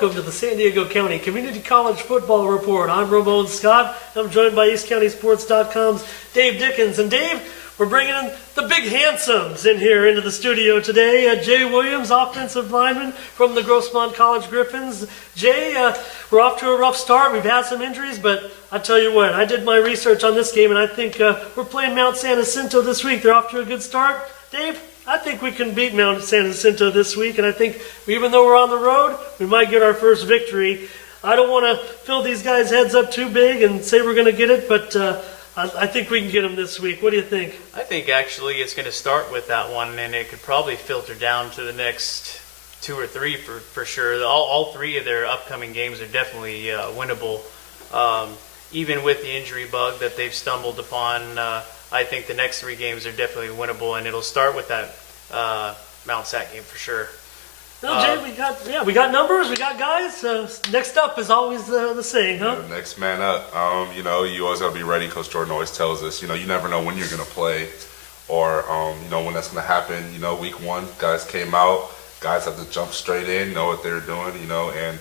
welcome to the San Diego County Community College Football Report. I'm Ramon Scott. I'm joined by EastCountySports.com's Dave Dickens. And Dave, we're bringing in the big handsomes in here into the studio today. Jay Williams, offensive lineman from the Grossmont College Griffins. Jay, we're off to a rough start. We've had some injuries, but I tell you what, I did my research on this game, and I think we're playing Mount San Jacinto this week. They're off to a good start. Dave, I think we can beat Mount San Jacinto this week, and I think even though we're on the road, we might get our first victory. I don't want to fill these guys' heads up too big and say we're going to get it, but I think we can get them this week. What do you think? I think actually it's going to start with that one, and it could probably filter down to the next two or three for sure. All three of their upcoming games are definitely winnable. Even with the injury bug that they've stumbled upon, I think the next three games are definitely winnable, and it'll start with that Mount Sac game for sure. No, Jay, we got numbers, we got guys. Next up is always the saying, huh? Yeah, next man up. You always got to be ready. Coach Jordan always tells us, you never know when you're going to play or, when that's going to happen. Week one, guys came out. Guys have to jump straight in, know what they're doing, and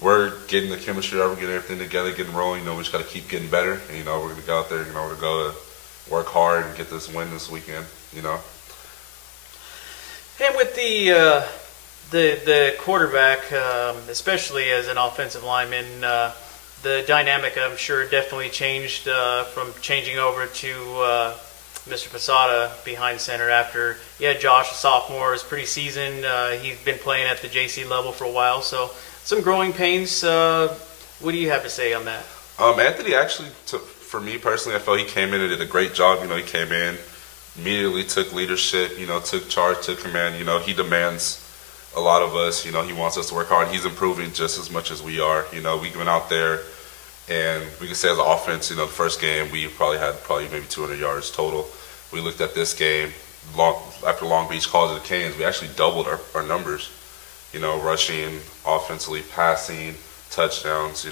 we're getting the chemistry up, we're getting everything together, getting rolling. We just got to keep getting better. And, we're going to go out there, we're going to go to work hard and get this win this weekend, And with the quarterback, especially as an offensive lineman, the dynamic, I'm sure, definitely changed from changing over to Mr. Posada behind center after, Josh, a sophomore, is pretty seasoned. He's been playing at the JC level for a while, so some growing pains. What do you have to say on that? Anthony actually, for me personally, I felt he came in and did a great job. He came in, immediately took leadership, took charge, took command. He demands a lot of us. He wants us to work hard. He's improving just as much as we are. We went out there, and we can say as an offense, the first game we had maybe 200 yards total. We looked at this game, after Long Beach called it the Canes, we actually doubled our numbers, rushing, offensively, passing, touchdowns,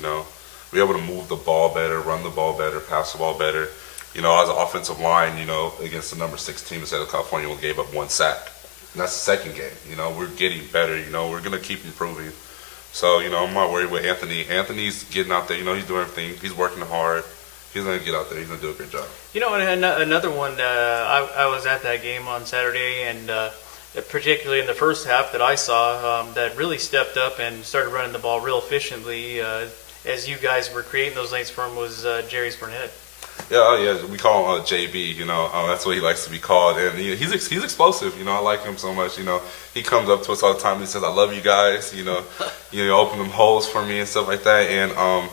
we were able to move the ball better, run the ball better, pass the ball better. As an offensive line, against the number 6 team instead of California, we gave up 1 sack. And that's the second game. We're getting better. We're going to keep improving. So, I'm not worried with Anthony. Anthony's getting out there. He's doing everything. He's working hard. He's going to get out there. He's going to do a great job. And another one, I was at that game on Saturday, and particularly in the first half that I saw, that really stepped up and started running the ball real efficiently as you guys were creating those lanes for him was Jerry's Burnett. Yeah, we call him JB. That's what he likes to be called, and he's explosive. I like him so much. He comes up to us all the time. And he says, "I love you guys." You open them holes for me and stuff like that. And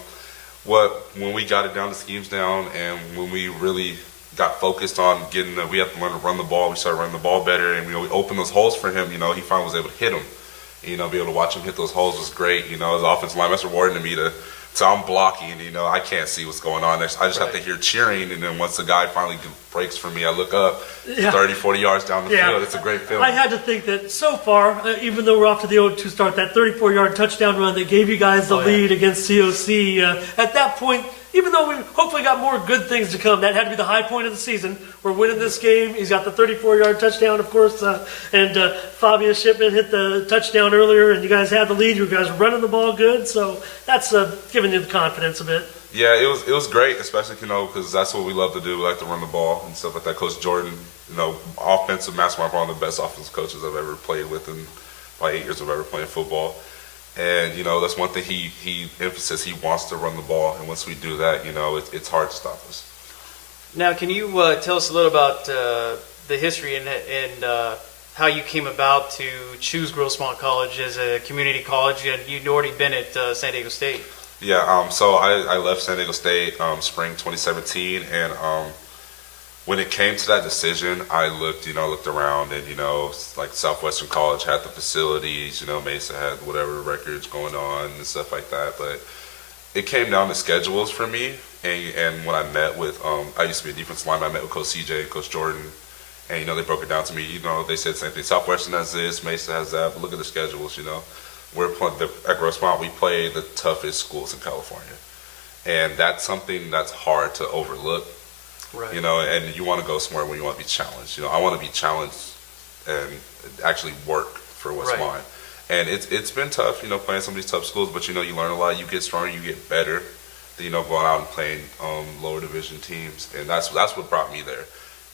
when we got it down, the schemes down, and when we really got focused on we have to learn to run the ball. We started running the ball better, and we opened those holes for him. He finally was able to hit them. Be able to watch him hit those holes was great. As an offensive lineman, that's rewarding to me So I'm blocking, I can't see what's going on. I just have to hear cheering, and then once the guy finally breaks for me, I look up, 30, 40 yards down the field. It's a great feeling. I had to think that so far, even though we're off to the 0-2 start, that 34-yard touchdown run that gave you guys the lead against COC, at that point, even though we hopefully got more good things to come, that had to be the high point of the season. We're winning this game. He's got the 34-yard touchdown, of course, and Fabia Shipman hit the touchdown earlier, and you guys had the lead. You guys were running the ball good, so that's giving you the confidence a bit. Yeah, it was great, especially, because that's what we love to do. We like to run the ball and stuff like that. Coach Jordan, offensive mastermind, one of the best offensive coaches I've ever played with in my 8 years of ever playing football. And, that's one thing he emphasizes. He wants to run the ball, and once we do that, it's hard to stop us. Now, can you tell us a little about the history and how you came about to choose Grossmont College as a community college, and you'd already been at San Diego State? Yeah, so I left San Diego State spring 2017, and when it came to that decision, I looked around, and like Southwestern College had the facilities, Mesa had whatever records going on and stuff like that, but it came down to schedules for me. And when I met with, I used to be a defensive lineman, I met with Coach CJ, Coach Jordan, and they broke it down to me. They said the same thing. Southwestern has this, Mesa has that, but look at the schedules. We're playing at Grossmont. We play the toughest schools in California, and that's something that's hard to overlook. Right. And you want to go somewhere when you want to be challenged. I want to be challenged and actually work for what's mine. And it's been tough, playing some of these tough schools, but you learn a lot. You get stronger, you get better. Than, going out and playing lower division teams, and that's what brought me there.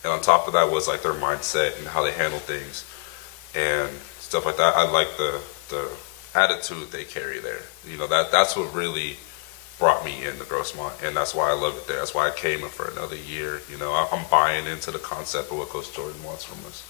And on top of that was like their mindset and how they handle things and stuff like that. I like the attitude they carry there. That's what really brought me into Grossmont, and that's why I love it there. That's why I came in for another year. I'm buying into the concept of what Coach Jordan wants from us.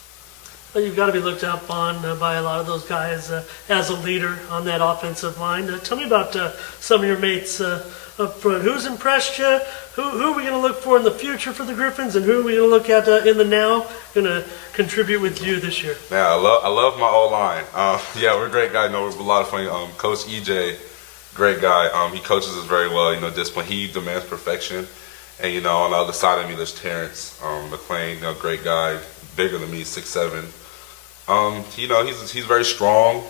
Well, you've got to be looked up on by a lot of those guys as a leader on that offensive line. Tell me about some of your mates up front. Who's impressed you? Who are we going to look for in the future for the Griffins, and who are we going to look at in the now going to contribute with you this year? Yeah, I love my O-line. Yeah, we're a great guy. We're a lot of fun. Coach EJ, great guy. He coaches us very well. Discipline. He demands perfection. And on the other side of me, there's Terrence McLean. Great guy, bigger than me, 6'7". He's very strong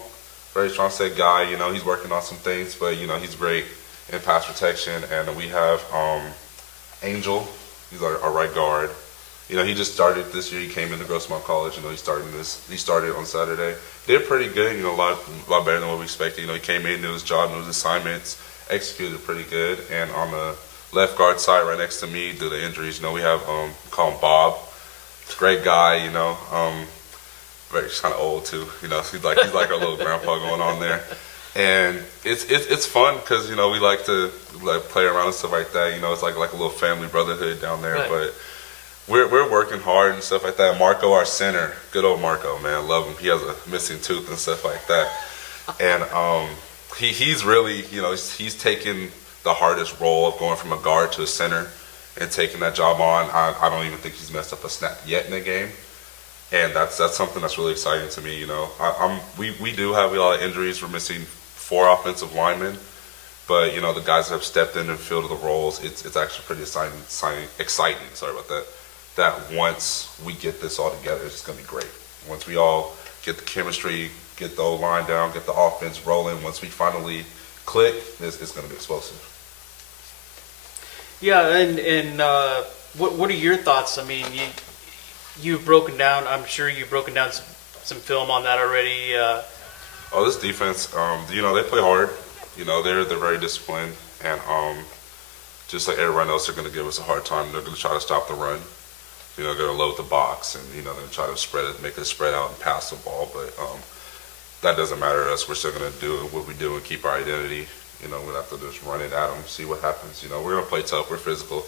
set guy. He's working on some things, but he's great in pass protection. And we have Angel. He's our right guard. He just started this year. He came into Grossmont College. He started on Saturday. Did pretty good. A lot better than what we expected. He came in, knew his job, knew his assignments, executed pretty good. And on the left guard side, right next to me, due to injuries, we have call him Bob. Great guy. He's kind of old too. He's like our little grandpa going on there. And it's fun because we like to play around and stuff like that. It's like a little family brotherhood down there. Right. But we're working hard and stuff like that. Marco, our center, good old Marco, man, love him. He has a missing tooth and stuff like that. And he's really he's taken the hardest role of going from a guard to a center and taking that job on. I don't even think he's messed up a snap yet in the game. And that's something that's really exciting to me. We do have a lot of injuries. We're missing 4 offensive linemen, but the guys that have stepped in and filled the roles. It's actually pretty exciting. Sorry about that. That once we get this all together, it's going to be great. Once we all get the chemistry, get the O-line down, get the offense rolling. Once we finally click, it's going to be explosive. Yeah, and what are your thoughts? I mean, you've broken down. I'm sure you've broken down some film on that already. This defense, they play hard. They're very disciplined, and just like everyone else, they're going to give us a hard time. They're going to try to stop the run. They're going to load the box, and they're going to try to make it spread out and pass the ball. But that doesn't matter to us. We're still going to do what we do and keep our identity. We'll have to just run it at them, see what happens. We're going to play tough. We're physical.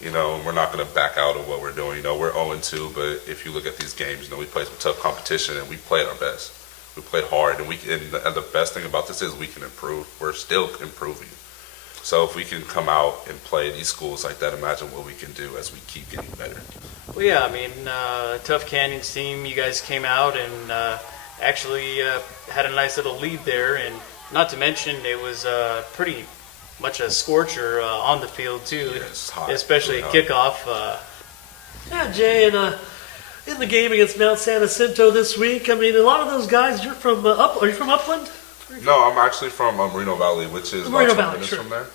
We're not going to back out of what we're doing. We're 0-2, but if you look at these games, we play some tough competition and we played our best. We played hard, and the best thing about this is we can improve. We're still improving. So if we can come out and play these schools like that, imagine what we can do as we keep getting better. Well, yeah, I mean, Tough Canyons team, you guys came out and actually had a nice little lead there, and not to mention it was pretty much a scorcher on the field too, Yeah, it's hot. Especially Really at kickoff. Yeah, Jay, and in the game against Mount San Jacinto this week, I mean, a lot of those guys, you're from Are you from Upland? No, I'm actually from Moreno Valley, which is Moreno about 10 Valley, minutes sure. from there.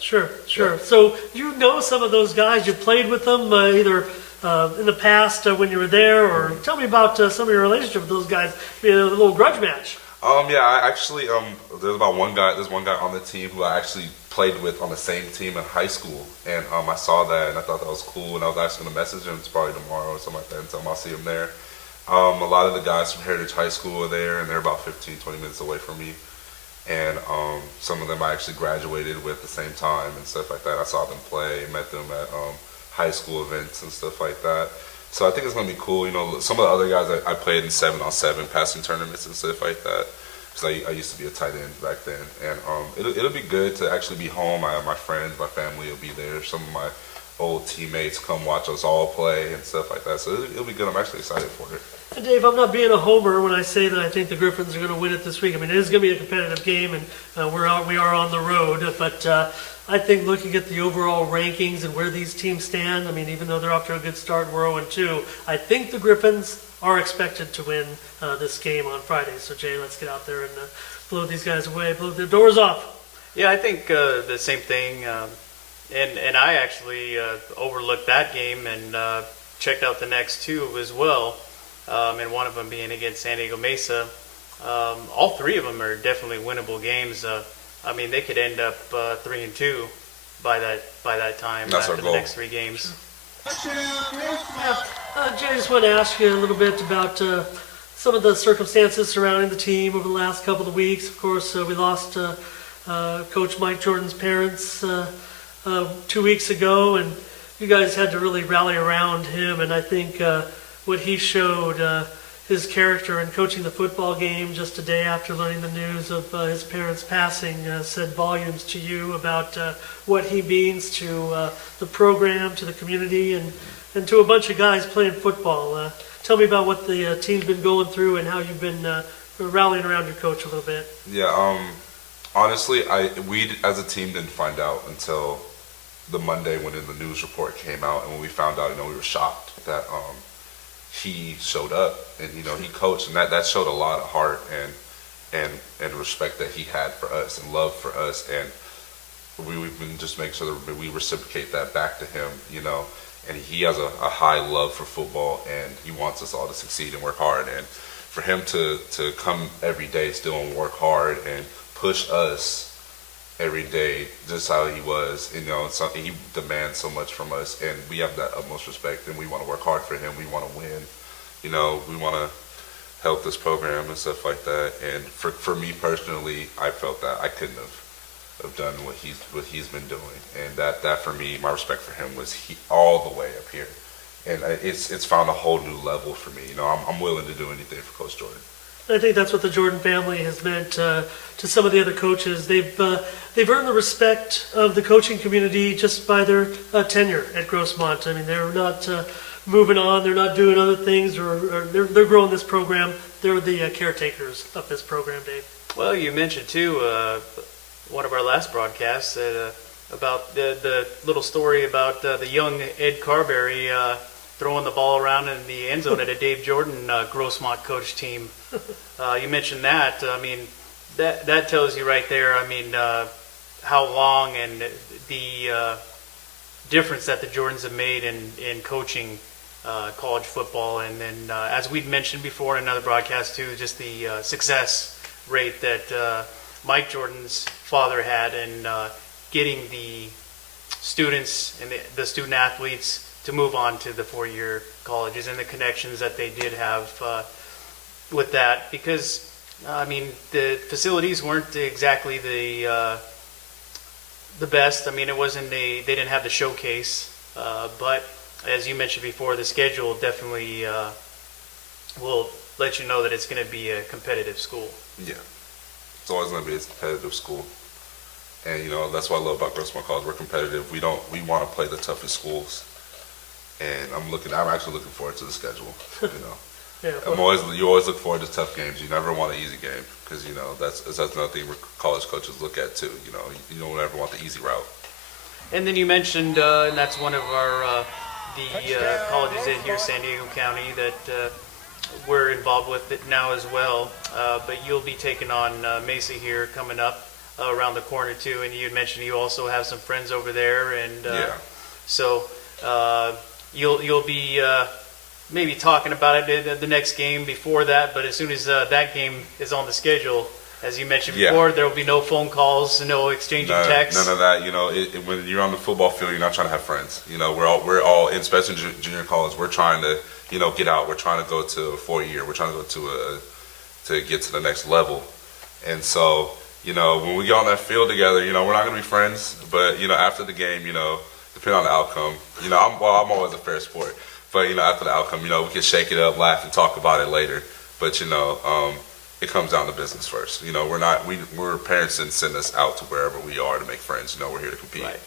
Sure. Yeah. So you know some of those guys. You played with them either in the past when you were there, or tell me about some of your relationship with those guys. A little grudge match. Yeah, I actually there's one guy on the team who I actually played with on the same team in high school, and I saw that and I thought that was cool, and I was actually gonna message him. It's probably tomorrow or something like that, and tell him I'll see him there. A lot of the guys from Heritage High School are there, and they're about 15-20 minutes away from me. And some of them I actually graduated with at the same time and stuff like that. I saw them play, met them at high school events and stuff like that. So I think it's going to be cool. Some of the other guys I played in 7-on-7 passing tournaments and stuff like that. Because I used to be a tight end back then. And it'll be good to actually be home. My friends, my family will be there. Some of my old teammates come watch us all play and stuff like that. So it'll be good. I'm actually excited for it. And Dave, I'm not being a homer when I say that I think the Griffins are going to win it this week. I mean, it is going to be a competitive game, and we are on the road. But I think looking at the overall rankings and where these teams stand, I mean, even though they're off to a good start, we're 0-2. I think the Griffins are expected to win this game on Friday. So Jay, let's get out there and blow these guys away, blow their doors off. Yeah, I think the same thing. And I actually overlooked that game and checked out the next two as well. And one of them being against San Diego Mesa. All three of them are definitely winnable games. I mean, they could end up 3-2 by that time That's our after the goal. next three games. Jay, I just want to ask you a little bit about some of the circumstances surrounding the team over the last couple of weeks. Of course, we lost Coach Mike Jordan's parents 2 weeks ago, and you guys had to really rally around him. And I think what he showed, his character in coaching the football game just a day after learning the news of his parents' passing, said volumes to you about what he means to the program, to the community, and to a bunch of guys playing football. Tell me about what the team's been going through and how you've been rallying around your coach a little bit. Yeah, honestly, we as a team didn't find out until the Monday when the news report came out, and when we found out, we were shocked that he showed up and he coached, and that showed a lot of heart and respect that he had for us and love for us, and we've been just making sure that we reciprocate that back to him, and he has a high love for football, and he wants us all to succeed and work hard, and for him to come every day still and work hard and push us every day just how he was, it's something he demands so much from us, and we have that utmost respect, and we want to work hard for him. We want to win, we want to help this program and stuff like that. And for me personally, I felt that I couldn't have done what he's been doing, and that for me, my respect for him was all the way up here, and it's found a whole new level for me. I'm willing to do anything for Coach Jordan. I think that's what the Jordan family has meant to some of the other coaches. They've earned the respect of the coaching community just by their tenure at Grossmont. I mean, they're not moving on. They're not doing other things, or they're growing this program. They're the caretakers of this program, Dave. Well, you mentioned too one of our last broadcasts that, about the little story about the young Ed Carberry throwing the ball around in the end zone at a Dave Jordan Grossmont coach team. You mentioned that. I mean, that tells you right there, how long and the difference that the Jordans have made in coaching college football. And then, as we'd mentioned before in another broadcast too, just the success rate that Mike Jordan's father had in getting the students and the student athletes to move on to the four-year colleges, and the connections that they did have with that, because the facilities weren't exactly the best. It wasn't they didn't have the showcase, but as you mentioned before, the schedule definitely will let you know that it's going to be a competitive school. Yeah, it's always going to be a competitive school, and that's what I love about Grossmont College. We're competitive. We want to play the toughest schools. And I'm actually looking forward to the schedule. Yeah, You always look forward to tough games. You never want an easy game because that's another thing college coaches look at too. You don't ever want the easy route. And then you mentioned, and that's one of our the colleges in here, San Diego County, that we're involved with it now as well. But you'll be taking on Mesa here coming up around the corner too. And you had mentioned you also have some friends over there, and so. You'll be maybe talking about it in the next game before that, but as soon as that game is on the schedule, as you mentioned before, there will be no phone calls, no exchanging texts. None of that. When you're on the football field, you're not trying to have friends. We're all, especially in junior college, we're trying to get out. We're trying to go to a 4-year. We're trying to go to get to the next level. And so when we get on that field together, we're not going to be friends, but after the game, depending on the outcome, I'm always a fair sport, but after the outcome, we can shake it up, laugh, and talk about it later. But it comes down to business first. We're parents didn't send us out to wherever we are to make friends. We're here to compete. Right.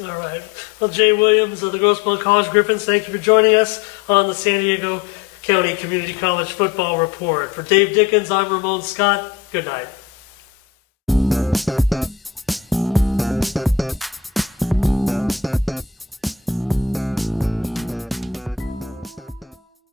All right. Well, Jay Williams of the Grossmont College Griffins, thank you for joining us on the San Diego County Community College Football Report. For Dave Dickens, I'm Ramon Scott. Good night.